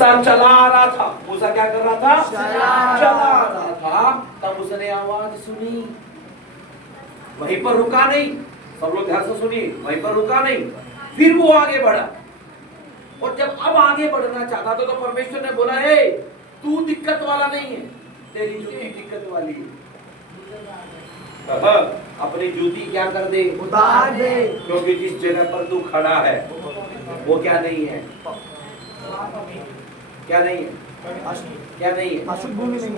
मूसा चला आ रहा था। मूसा क्या कर रहा था? चला आ रहा था। तब उसने आवाज सुनी, वहीं पर रुका नहीं। सब लोग ध्यान से सुनिए, वहीं पर रुका नहीं, फिर वो आगे बढ़ा। और जब अब आगे बढ़ना चाहता था तो परमेश्वर ने बोला, हे तू दिक्कत वाला नहीं है, तेरी जूती दिक्कत वाली है। अपनी जूती क्या कर दे? उतार दे, क्योंकि जिस जगह पर तू खड़ा है वो क्या नहीं है? क्या नहीं है? क्या नहीं है? अशुद्ध भूमि नहीं।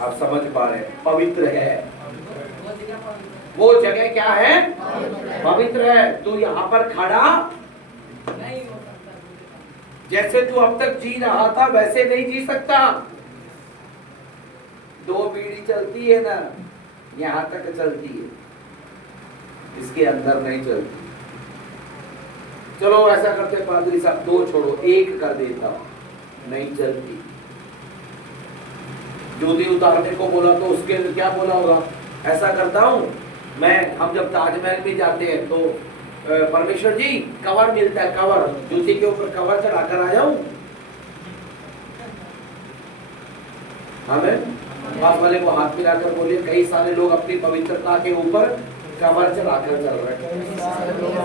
आप समझ पा रहे हैं? पवित्र है वो जगह। क्या है? पवित्र है। तू यहाँ पर खड़ा जैसे तू अब तक जी रहा था वैसे नहीं जी सकता। 2 बीड़ी चलती है ना, यहाँ तक चलती है, इसके अंदर नहीं चलती। चलो ऐसा करते पादरी साहब, 2 छोड़ो 1 कर देता, नहीं चलती। जूती उतारने को बोला तो उसके क्या बोला होगा? ऐसा करता हूं मैं, हम जब ताजमहल में जाते हैं तो परमेश्वर जी कवर मिलता है, कवर, जूती के ऊपर कवर चढ़ाकर आ जाऊं। हमें पास वाले को हाथ मिलाकर बोलिए, कई सारे लोग अपनी पवित्रता के ऊपर कवर चढ़ाकर चल रहे हैं।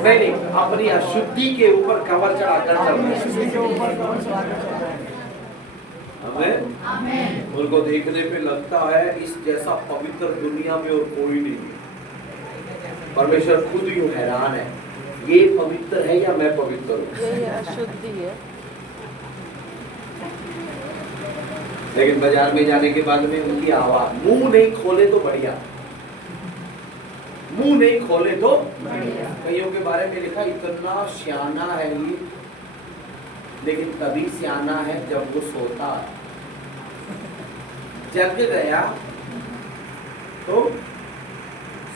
नहीं, अपनी अशुद्धि के ऊपर कवर चढ़ाकर चल रहे हैं। हमें उनको देखने पे लगता है इस जैसा पवित्र दुनिया में और कोई नहीं है। परमेश्वर खुद यूं हैरान है, ये पवित्र है या मैं पवित्र हूँ? ये अशुद्धि है। लेकिन बाजार में जाने के बाद में उनकी आवाज, मुंह नहीं खोले तो बढ़िया, मुंह नहीं खोले तो बढ़िया। कईयों के बारे में लिखा इतना सियाना है ये, लेकिन तभी सियाना है जब वो सोता है। जग गया तो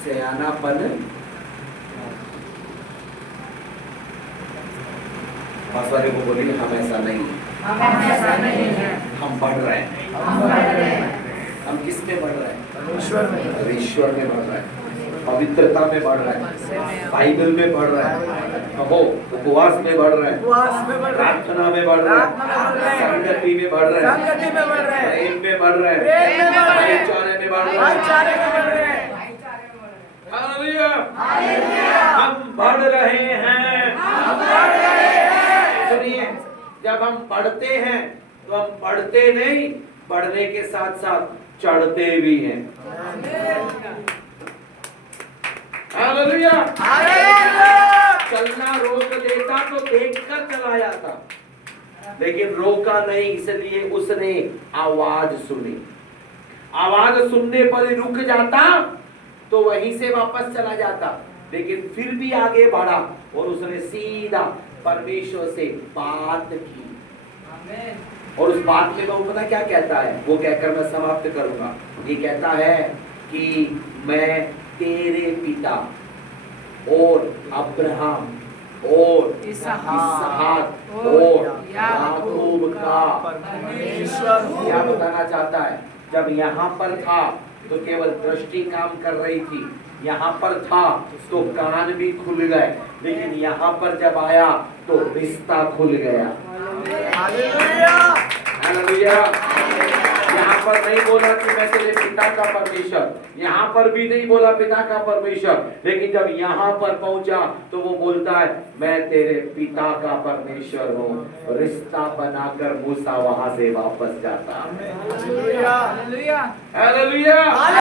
सियानापन। पास वाले को बोलिए, हम ऐसा नहीं है, हम बढ़ रहे हैं। हम किस में बढ़ रहे हैं? ईश्वर में बढ़ रहे हैं, पवित्रता में बढ़ रहे हैं, बाइबल में बढ़ रहे हैं, उपवास में बढ़ रहे हैं, प्रार्थना में बढ़ रहे हैं, संगति में बढ़ रहे हैं, प्रेम में बढ़ रहे हैं, भाईचारे में बढ़ रहे हैं। हालेलुया, हम बढ़ रहे हैं। सुनिए, जब हम पढ़ते हैं तो हम पढ़ते नहीं, पढ़ने के साथ साथ चढ़ते भी हैं। हालेलुया। चलना रोक देता तो देखकर चला जाता, लेकिन रोका नहीं, इसलिए उसने आवाज सुनी। आवाज सुनने पर ही रुक जाता तो वहीं से वापस चला जाता, लेकिन फिर भी आगे बढ़ा और उसने सीधा परमेश्वर से बात की। और उस बात में वो पता क्या कहता है? वो कहकर मैं समाप्त करूंगा। ये कहता है कि मैं तेरे पिता और अब्राहम और इसहाक और याकूब का परमेश्वर हूं। क्या बताना चाहता है? जब यहाँ पर था तो केवल दृष्टि काम कर रही थी, यहाँ पर था तो कान भी खुल गए, लेकिन यहाँ पर जब आया तो रिश्ता खुल गया। Hallelujah, hallelujah. यहाँ पर नहीं बोला कि मैं तेरे पिता का परमेश्वर, यहाँ पर भी नहीं बोला पिता का परमेश्वर, लेकिन जब यहाँ पर पहुंचा तो वो बोलता है मैं तेरे पिता का परमेश्वर हूँ। रिश्ता बनाकर मूसा वहां से वापस जाता। Hallelujah, hallelujah, hallelujah.